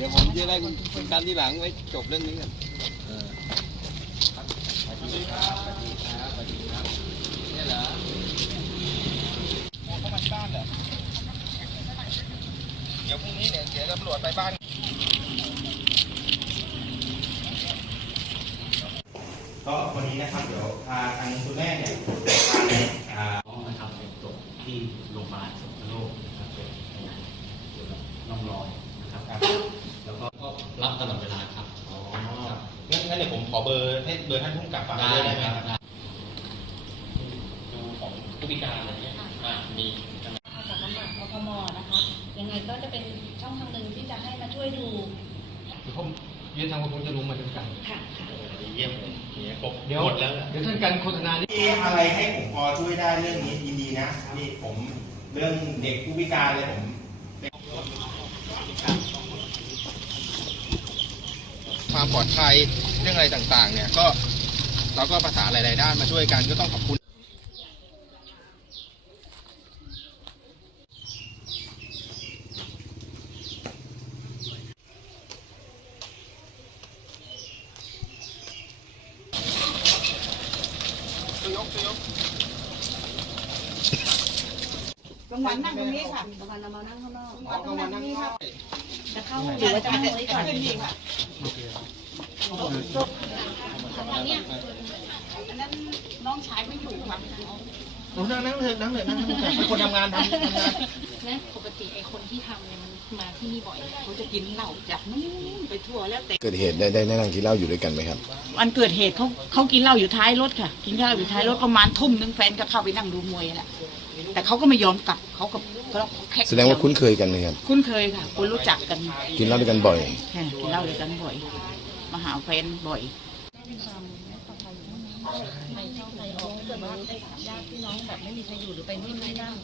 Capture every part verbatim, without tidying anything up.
ดี๋ยวผมจะได้คุณการที่หลังไว้จบเรื่องนี้กันสวัสดีครับสวัสดีครับสวัสดีครับนี่เหรอเข้ามาที่บ้านเหรอเดี๋ยวพรุ่งนี้เนี่ยเดี๋ยวตำรวจไปบ้านก็วันนี้นะครับเดี๋ยวพาทางคุณแม่เนี่ยพาน้องนะครับไปตรวจที่โรงพยาบาลสมโลกนะครับเป็นเกี่ยวกับน้องรอยนะครับแล้วก็รับตลอดเวลาครับอ๋องั้นงั้นเดี๋ยวผมขอเบอร์ให้เบอร์ท่านผู้กำกับฝากด้วยได้ไหมครับดูของผู้พิการอะไรเนี่ยมีจากบำบัดกทมนะคะยังไงก็จะเป็นช่องทางหนึ่งที่จะให้มาช่วยดูคือผมยืนทางว่าผมจะลงมาด้วยกันค่ะเยี่ยมเลยเนี่ยครบเดี๋ยวหมดแล้วเดี๋ยวท่านการโฆษณานี่มีอะไรให้ผมพอช่วยได้เรื่องนี้ยินดีนะนี่ผมเรื่องเด็กผู้พิการเลยผมความปลอดภัยเรื่องอะไรต่างๆเนี่ยก็เราก็ประสานหลายๆด้านมาช่วยกันก็ต้องขอบคุณกลางวันนั่งตรงนี้ค่ะกลางวันเรามานั่งข้างนอกกลางวันนั่งข้างนอกจะเข้าหรือว่าจะนั่งตรงนี้ก่อนทางเนี้ยอันนั้นน้องชายไม่อยู่ค่ะผมนั่งนั่งเลยนั่งเลยนั่งเป็นคนทำงานทำทำงานนะปกติไอ้คนที่ทำเนี่ยมันมาที่นี่บ่อยเขาจะกินเหล้าจากนู้นไปทั่วแล้วแต่เกิดเหตุได้ได้นั่งกินเหล้าอยู่ด้วยกันไหมครับวันเกิดเหตุเขาเขากินเหล้าอยู่ท้ายรถค่ะกินเหล้าอยู่ท้ายรถประมาณทุ่มนึงแฟนก็เข้าไปนั่งดูมวยแหละแต่เขาก็ไม่ยอมกลับเขาก็แสดงว่าคุ้นเคยกันไหมครับคุ้นเคยค่ะคุณรู้จักกันกินเหล้าด้วยกันบ่อยค่ะกินเหล้าด้วยกันบ่อยมาหาแฟนบ่อยใครเข้าใครออกเกิดว่าญาติพี่น้องแบบไม่มีใครอยู่หรือไปนู่นไม่นั่ง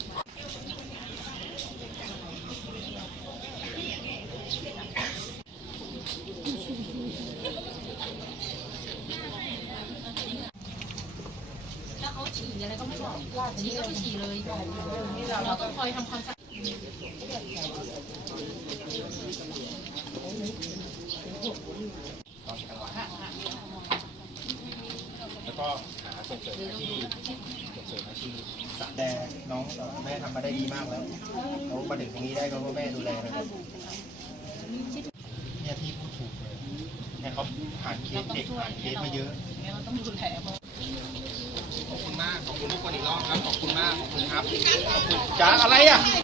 ถ้าเขาฉี่อะไรก็ไม่บอกฉี่ก็ไม่ฉี่เลยเราก็คอยทำความสะอาดแล้วก็หาส่งเสริมอาชีพส่งเสริมอาชีพแต่น้องแม่ทำมาได้ดีมากแล้วเขามาถึงตรงนี้ได้ก็เพราะแม่ดูแลนะครับเนี่ยที่พูดถูกเลยเนี่ยเขาผ่านเคสเด็กผ่านเคสมาเยอะเราต้องดูแลขอบคุณมากขอบคุณทุกคนอีกรอบครับขอบคุณมากขอบคุณครับขอบคุณจ๋าอะไรอ่ะ